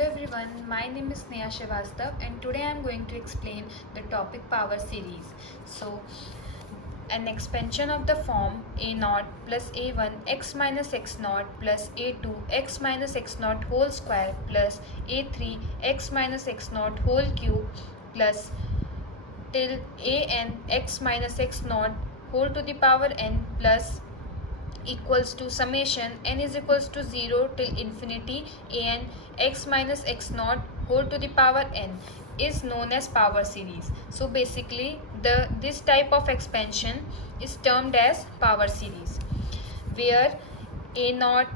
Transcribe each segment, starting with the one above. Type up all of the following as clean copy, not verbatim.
Hello everyone, my name is Sneha Srivastav and today I am going to explain the topic power series. So, an expansion of the form a0 plus a1 x minus x0 plus a2 x minus x0 whole square plus a3 x minus x0 whole cube plus till an x minus x0 whole to the power n plus equals to summation n is equals to 0 till infinity an x minus x naught whole to the power n is known as power series. So basically this type of expansion is termed as power series, where a naught,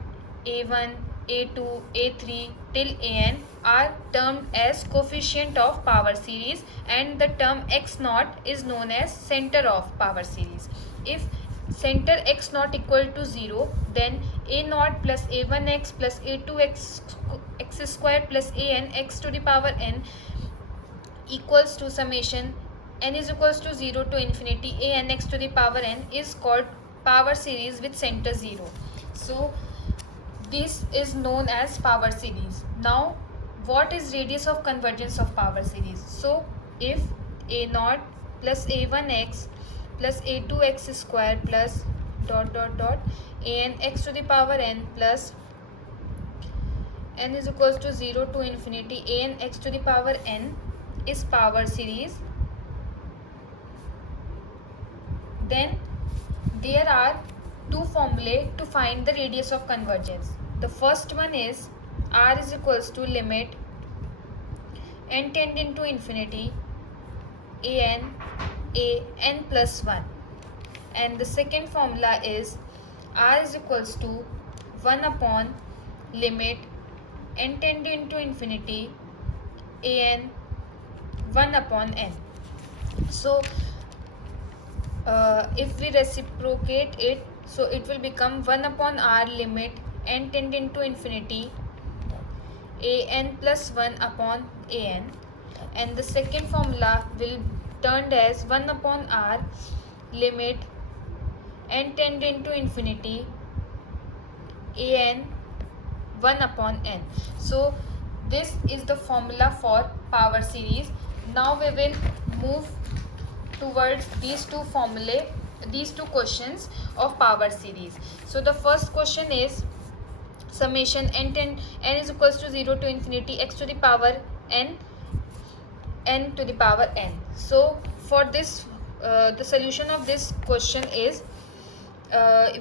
a1, a2, a3 till an are termed as coefficient of power series, and the term x naught is known as center of power series. If center x naught equal to 0, then a naught plus a1x plus a2x x square plus an x to the power n equals to summation n is equals to 0 to infinity a n x to the power n is called power series with center 0. So this is known as power series. Now what is radius of convergence of power series? So if a naught plus a1x plus a2x square plus dot dot dot an x to the power n plus n is equals to 0 to infinity an x to the power n is power series, then there are two formulae to find the radius of convergence. The first one is r is equals to limit n tending to infinity an a n plus 1, and the second formula is r is equals to 1 upon limit n tending to infinity an 1 upon n. So if we reciprocate it, so it will become 1 upon r limit n tending to infinity an plus 1 upon an, and the second formula will turned as 1 upon r limit n tending to infinity an 1 upon n. So this is the formula for power series. Now we will move towards these two formulae, these two questions of power series. So the first question is summation n is equals to 0 to infinity x to the power n to the power n. So for this the solution of this question is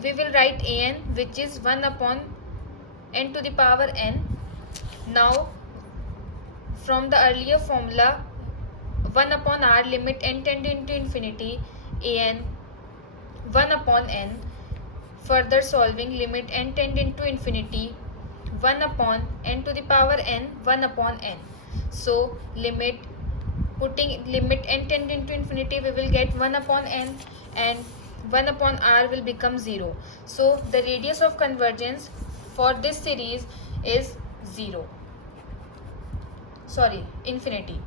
we will write an, which is 1 upon n to the power n. Now from the earlier formula 1 upon r limit n tending to infinity an 1 upon n, further solving limit n tending to infinity 1 upon n to the power n 1 upon n. So putting limit n tending to infinity, we will get 1 upon n and 1 upon r will become 0. So the radius of convergence for this series is infinity.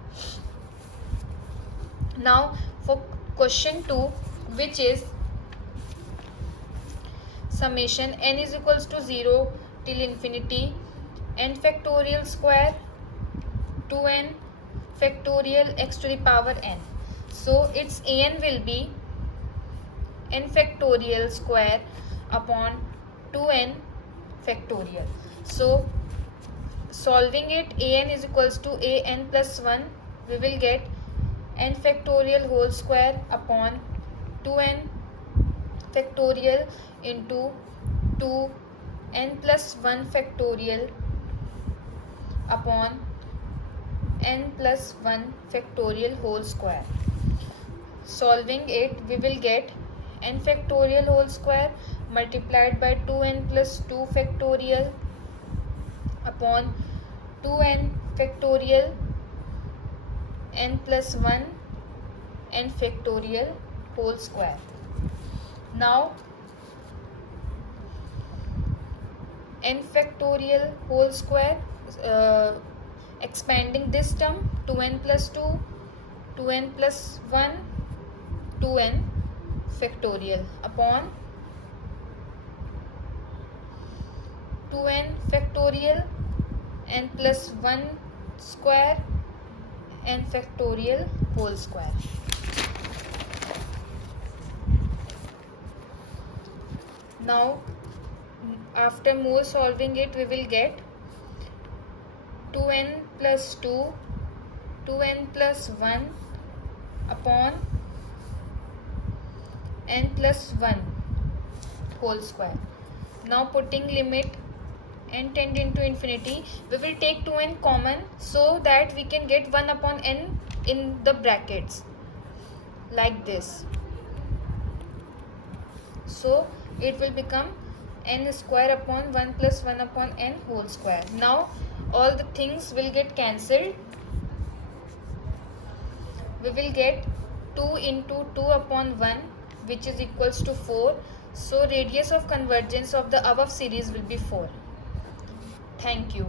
Now for question 2, which is summation n is equals to 0 till infinity n factorial square 2n factorial x to the power n. So its an will be n factorial square upon 2n factorial. So solving it, an is equals to an plus 1, we will get n factorial whole square upon 2n factorial into 2 n plus 1 factorial upon n plus 1 factorial whole square. Solving it, we will get n factorial whole square multiplied by 2n plus 2 factorial upon 2n factorial n plus 1 n factorial whole square. Now n factorial whole square, expanding this term 2n plus 2, 2n plus 1, 2n factorial upon 2n factorial n plus 1 square n factorial whole square. Now after more solving it, we will get 2n plus 2, 2n plus 1 upon n plus 1 whole square. Now putting limit n tending to infinity, we will take 2n common so that we can get 1 upon n in the brackets like this. So it will become n square upon 1 plus 1 upon n whole square. Now all the things will get cancelled. We will get 2 into 2 upon 1, which is equals to 4. So radius of convergence of the above series will be 4. Thank you.